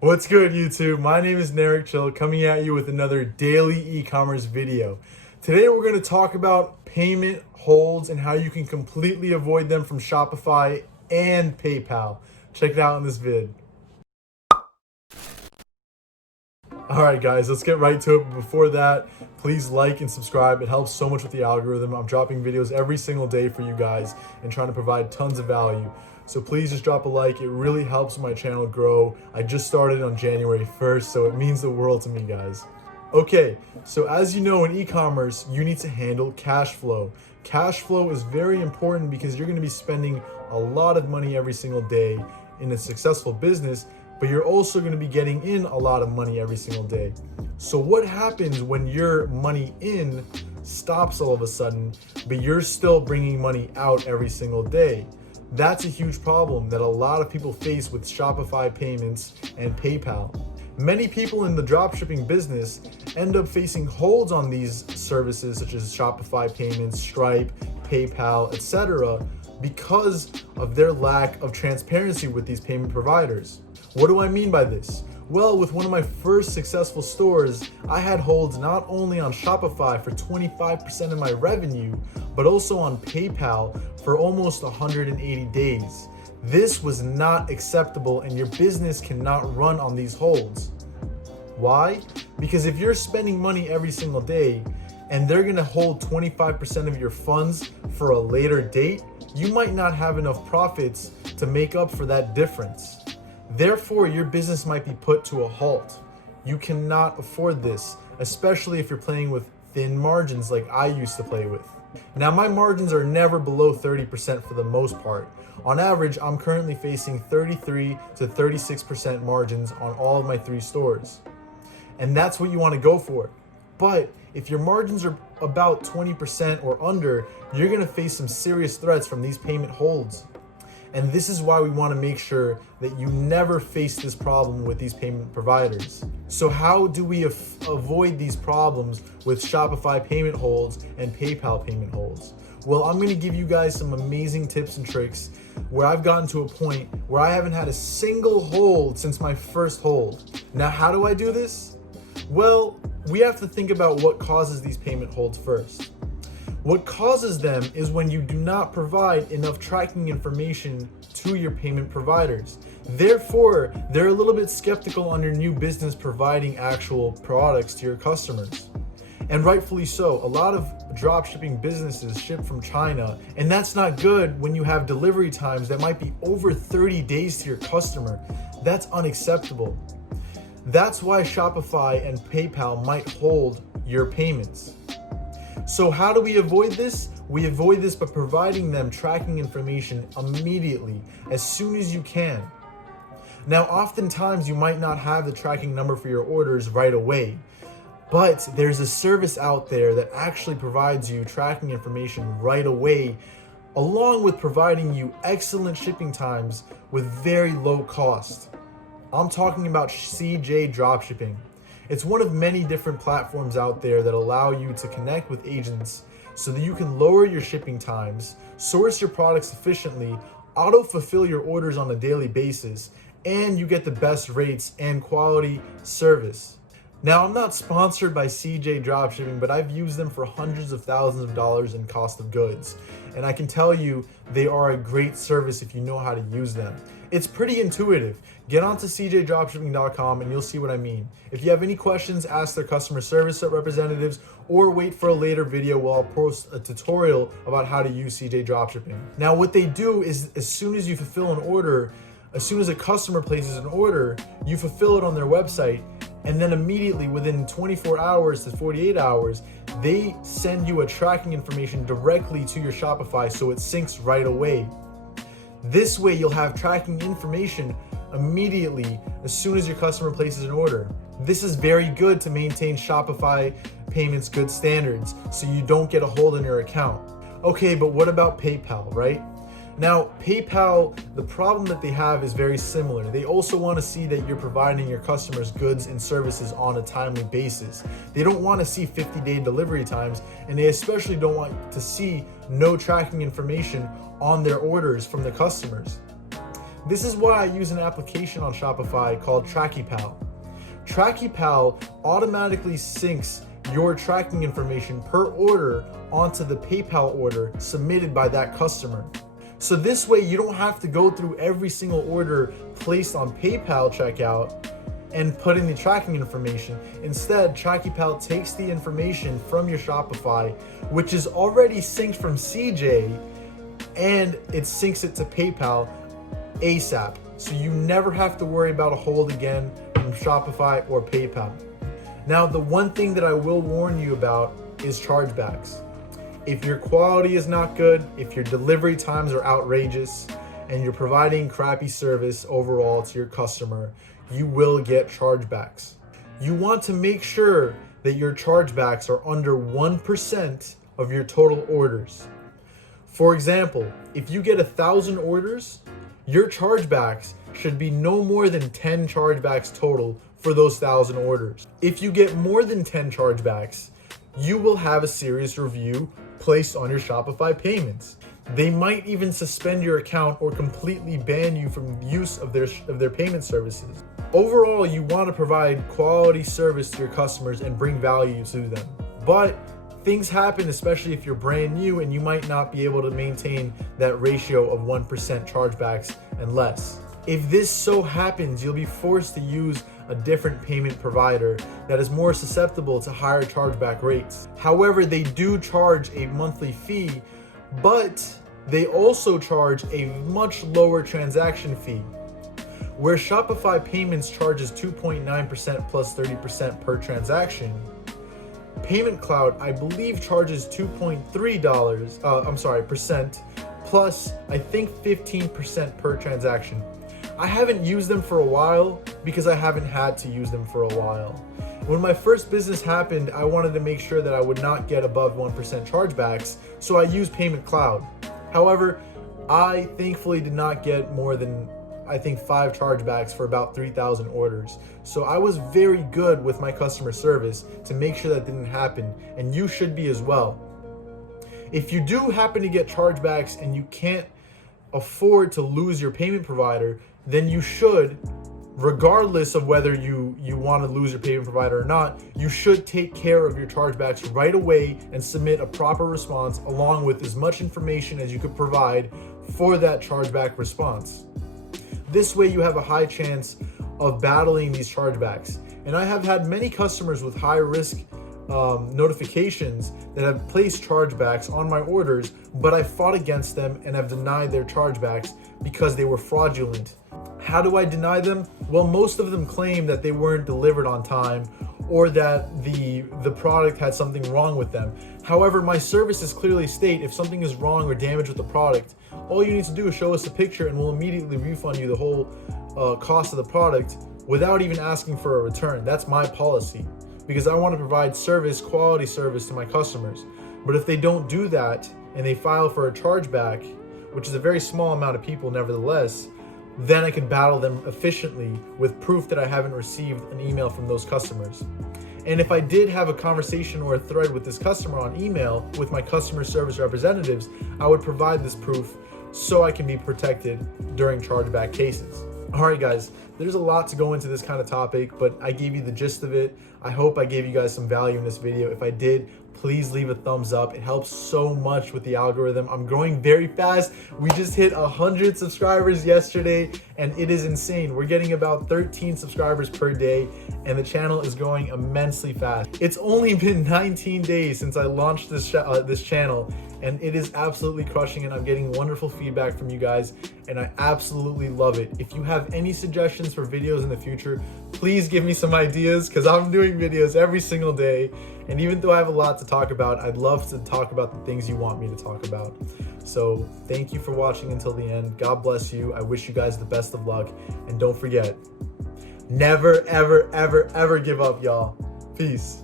What's good, YouTube? My name is Narek Chill, coming at you with another daily e-commerce video. Today we're going to talk about payment holds and how you can completely avoid them from Shopify and PayPal. Check it out in this vid. Alright guys, let's get right to it. But before that, please like and subscribe. It helps so much with the algorithm. I'm dropping videos every single day for you guys and trying to provide tons of value. So please just drop a like. It really helps my channel grow. I just started on January 1st, so it means the world to me, guys. Okay, so as you know, in e-commerce, you need to handle cash flow. Cash flow is very important because you're going to be spending a lot of money every single day in a successful business, but you're also going to be getting in a lot of money every single day. So what happens when your money in stops all of a sudden, but you're still bringing money out every single day? That's a huge problem that a lot of people face with Shopify payments and PayPal. Many people in the dropshipping business end up facing holds on these services such as Shopify payments, Stripe, PayPal, etc. because of their lack of transparency with these payment providers. What do I mean by this? Well, with one of my first successful stores, I had holds not only on Shopify for 25% of my revenue, but also on PayPal for almost 180 days. This was not acceptable, and your business cannot run on these holds. Why? Because if you're spending money every single day and they're gonna hold 25% of your funds for a later date, you might not have enough profits to make up for that difference. Therefore, your business might be put to a halt. You cannot afford this, especially if you're playing with thin margins like I used to play with. Now, my margins are never below 30% for the most part. On average, I'm currently facing 33 to 36% margins on all of my 3 stores. And that's what you want to go for. But if your margins are about 20% or under, you're going to face some serious threats from these payment holds. And this is why we want to make sure that you never face this problem with these payment providers. So how do we avoid these problems with Shopify payment holds and PayPal payment holds? Well, I'm going to give you guys some amazing tips and tricks where I've gotten to a point where I haven't had a single hold since my first hold. Now, how do I do this? Well, we have to think about what causes these payment holds first. What causes them is when you do not provide enough tracking information to your payment providers. Therefore, they're a little bit skeptical on your new business providing actual products to your customers. And rightfully so. A lot of dropshipping businesses ship from China, and that's not good when you have delivery times that might be over 30 days to your customer. That's unacceptable. That's why Shopify and PayPal might hold your payments. So how do we avoid this? We avoid this by providing them tracking information immediately, as soon as you can. Now, oftentimes you might not have the tracking number for your orders right away, but there's a service out there that actually provides you tracking information right away, along with providing you excellent shipping times with very low cost. I'm talking about CJ Dropshipping. It's one of many different platforms out there that allow you to connect with agents so that you can lower your shipping times, source your products efficiently, auto-fulfill your orders on a daily basis, and you get the best rates and quality service. Now, I'm not sponsored by CJ Dropshipping, but I've used them for hundreds of thousands of dollars in cost of goods. And I can tell you, they are a great service if you know how to use them. It's pretty intuitive. Get onto cjdropshipping.com and you'll see what I mean. If you have any questions, ask their customer service representatives or wait for a later video where I'll post a tutorial about how to use CJ Dropshipping. Now, what they do is as soon as you fulfill an order, as soon as a customer places an order, you fulfill it on their website, and then immediately within 24 hours to 48 hours, they send you a tracking information directly to your Shopify so it syncs right away. This way you'll have tracking information immediately as soon as your customer places an order. This is very good to maintain Shopify payments good standards so you don't get a hold in your account. Okay, but what about PayPal, right? Now, PayPal, the problem that they have is very similar. They also want to see that you're providing your customers goods and services on a timely basis. They don't want to see 50-day delivery times, and they especially don't want to see no tracking information on their orders from the customers. This is why I use an application on Shopify called TrackyPal. TrackyPal automatically syncs your tracking information per order onto the PayPal order submitted by that customer. So this way you don't have to go through every single order placed on PayPal checkout and put in the tracking information. Instead, TrackyPal takes the information from your Shopify, which is already synced from CJ, and it syncs it to PayPal ASAP. So you never have to worry about a hold again from Shopify or PayPal. Now, the one thing that I will warn you about is chargebacks. If your quality is not good, if your delivery times are outrageous, and you're providing crappy service overall to your customer, you will get chargebacks. You want to make sure that your chargebacks are under 1% of your total orders. For example, if you get 1,000 orders, your chargebacks should be no more than 10 chargebacks total for those 1,000 orders. If you get more than 10 chargebacks, you will have a serious review placed on your Shopify payments. They might even suspend your account or completely ban you from use of their payment services. Overall, you want to provide quality service to your customers and bring value to them. But things happen, especially if you're brand new, and you might not be able to maintain that ratio of 1% chargebacks and less. If this so happens, you'll be forced to use a different payment provider that is more susceptible to higher chargeback rates. However, they do charge a monthly fee, but they also charge a much lower transaction fee. Where Shopify Payments charges 2.9% plus 30% per transaction, Payment Cloud, I believe, charges $2.3 plus I think 15% per transaction. I haven't used them for a while because I haven't had to use them for a while. When my first business happened, I wanted to make sure that I would not get above 1% chargebacks, so I used Payment Cloud. However, I thankfully did not get more than, I think, 5 chargebacks for about 3,000 orders. So I was very good with my customer service to make sure that didn't happen, and you should be as well. If you do happen to get chargebacks and you can't afford to lose your payment provider, then you should, regardless of whether you want to lose your payment provider or not, you should take care of your chargebacks right away and submit a proper response along with as much information as you could provide for that chargeback response. This way you have a high chance of battling these chargebacks. And I have had many customers with high risk notifications that have placed chargebacks on my orders, but I fought against them and have denied their chargebacks because they were fraudulent. How do I deny them? Well, most of them claim that they weren't delivered on time or that the product had something wrong with them. However, my services clearly state if something is wrong or damaged with the product, all you need to do is show us a picture and we'll immediately refund you the whole cost of the product without even asking for a return. That's my policy because I want to provide quality service to my customers. But if they don't do that and they file for a chargeback, which is a very small amount of people nevertheless, then I can battle them efficiently with proof that I haven't received an email from those customers. And if I did have a conversation or a thread with this customer on email with my customer service representatives, I would provide this proof so I can be protected during chargeback cases. All right, guys, there's a lot to go into this kind of topic, but I gave you the gist of it. I hope I gave you guys some value in this video. If I did, please leave a thumbs up. It helps so much with the algorithm. I'm growing very fast. We just hit 100 subscribers yesterday, and it is insane. We're getting about 13 subscribers per day, and the channel is growing immensely fast. It's only been 19 days since I launched this channel, and it is absolutely crushing, and I'm getting wonderful feedback from you guys, and I absolutely love it. If you have any suggestions for videos in the future, please give me some ideas because I'm doing videos every single day. And even though I have a lot to talk about, I'd love to talk about the things you want me to talk about. So thank you for watching until the end. God bless you. I wish you guys the best of luck. And don't forget, never, ever, ever, ever give up, y'all. Peace.